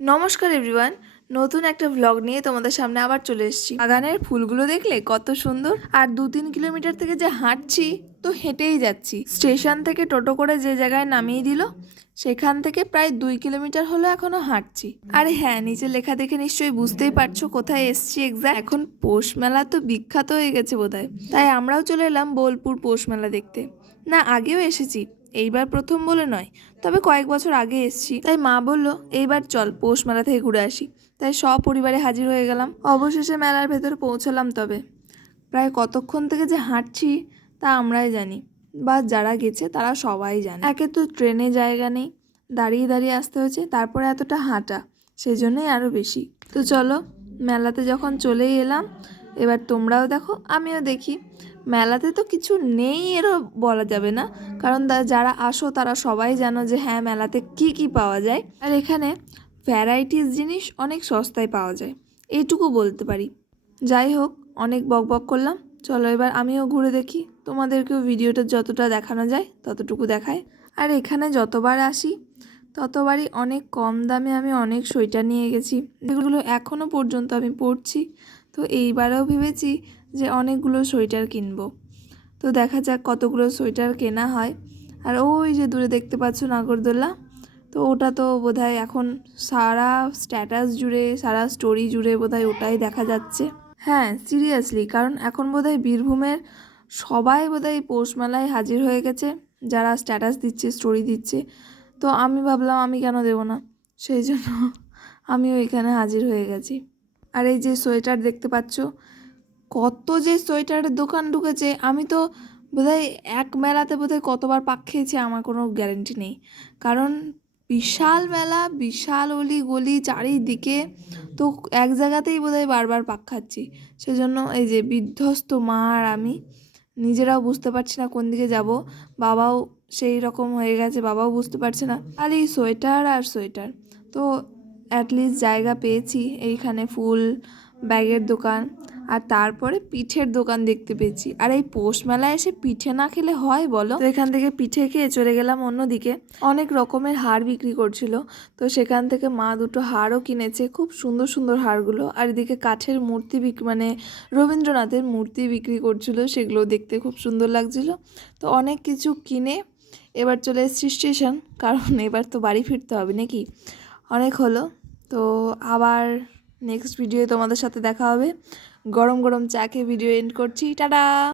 নমস্কার এভরিওয়ান, নতুন একটা ভ্লগ নিয়ে তোমাদের সামনে আবার চলে এসেছি। বাগানের ফুলগুলো দেখলে কত সুন্দর। আর 2-3 কিলোমিটার থেকে যে হাঁটছি, তো হেঁটেই যাচ্ছি। স্টেশন থেকে টোটো করে যে জায়গায় নামিয়ে দিল, সেখান থেকে প্রায় 2 কিলোমিটার হলো এখনো হাঁটছি। আর হ্যাঁ, নিচে লেখা দেখে নিশ্চয়ই বুঝতেই পারছো কোথায় এসছি এক্স্যাক্ট। এখন পৌষ মেলা তো বিখ্যাত হয়ে গেছে বোধহয়, তাই আমরাও চলে এলাম বোলপুর পৌষ মেলা দেখতে। না, আগেও এসেছি, এইবার প্রথম বলে নয়, তবে কয়েক বছর আগে এসেছি। তাই মা বলল এইবার চল পৌষ মেলা থেকে ঘুরে আসি। তাই সপরিবারে হাজির হয়ে গেলাম। অবশেষে মেলার ভেতরে পৌঁছলাম। তবে প্রায় কতক্ষণ থেকে যে হাঁটছি তা আমরাই জানি, বা যারা গেছে তারা সবাই জানে। একে তো ট্রেনে জায়গা নেই, দাঁড়িয়ে দাঁড়িয়ে আসতে হয়েছে, তারপরে এতটা হাঁটা, সেই জন্যই আরও বেশি। তো চলো, মেলাতে যখন চলেই এলাম, এবার তোমরাও দেখো আমিও দেখি। মেলাতে তো কিছু নেই এরও বলা যাবে না, কারণ যারা আসো তারা সবাই জানো যে হ্যাঁ, মেলাতে কি কি পাওয়া যায়। আর এখানে ভ্যারাইটিস জিনিস অনেক সস্তায় পাওয়া যায়, এইটুকু বলতে পারি। যাই হোক, অনেক বকবক করলাম, চলো এবার আমিও ঘুরে দেখি। তোমাদেরকেও ভিডিওটা যতটা দেখানো যায় ততটুকু দেখায়। আর এখানে যতবার আসি ততবারই অনেক কম দামে আমি অনেক সোয়েটার নিয়ে গেছি, যেগুলো এখনও পর্যন্ত আমি পরছি। তো এইবারেও ভেবেছি যে অনেকগুলো সোয়েটার কিনবো। তো দেখা যাক কতগুলো সোয়েটার কেনা হয়। আর ওই যে দূরে দেখতে পাচ্ছ নাগরদোল্লা, তো ওটা তো বোধহয় এখন সারা স্ট্যাটাস জুড়ে, সারা স্টোরি জুড়ে বোধহয় ওটাই দেখা যাচ্ছে। হ্যাঁ, সিরিয়াসলি, কারণ এখন বোধহয় বীরভূমের সবাই বোধহয় পৌষ মেলায় হাজির হয়ে গেছে, যারা স্ট্যাটাস দিচ্ছে, স্টোরি দিচ্ছে। তো আমি ভাবলাম আমি কেন দেবো না, সেই জন্য আমিও এখানে হাজির হয়ে গেছি। আর এই যে সোয়েটার দেখতে পাচ্ছ, কত যে সোয়েটারের দোকান ঢুকেছে, আমি তো বোধহয় এক মেলাতে বোধহয় কতবার পাক খেয়েছি আমার কোনো গ্যারেন্টি নেই। কারণ বিশাল মেলা, বিশাল অলি গলি চারিদিকে, তো এক জায়গাতেই বোধহয় বারবার পাক খাচ্ছি। সেজন্য এই যে বিধ্বস্ত মা আর আমি নিজেরাও বুঝতে পারছি না কোন দিকে যাব। বাবাও সেই রকম হয়ে গেছে, বাবাও বুঝতে পারছে না, খালি সোয়েটার আর সোয়েটার। তো অ্যাটলিস্ট জায়গা পেয়েছি এইখানে ফুল, ব্যাগের দোকান, আর তারপরে পিঠের দোকান দেখতে পেয়েছি। আর এই পৌষ মেলায় এসে পিঠে না খেলে হয় বলো? তো এখান থেকে পিঠে খেয়ে চলে গেলাম অন্যদিকে। অনেক রকমের হার বিক্রি করছিল, তো সেখান থেকে মা দুটো হারও কিনেছে, খুব সুন্দর সুন্দর হারগুলো। আর এদিকে কাঠের মূর্তি মানে রবীন্দ্রনাথের মূর্তি বিক্রি করছিল, সেগুলো দেখতে খুব সুন্দর লাগছিল। তো অনেক কিছু কিনে এবার চলে এসেছি স্টেশন, কারণ এবার তো বাড়ি ফিরতে হবে নাকি। অনেক হলো, তো আবার নেক্সট ভিডিওয়ে তোমাদের সাথে দেখা হবে। গরম গরম চা খেয়ে ভিডিও এন্ড করছি, টাটা।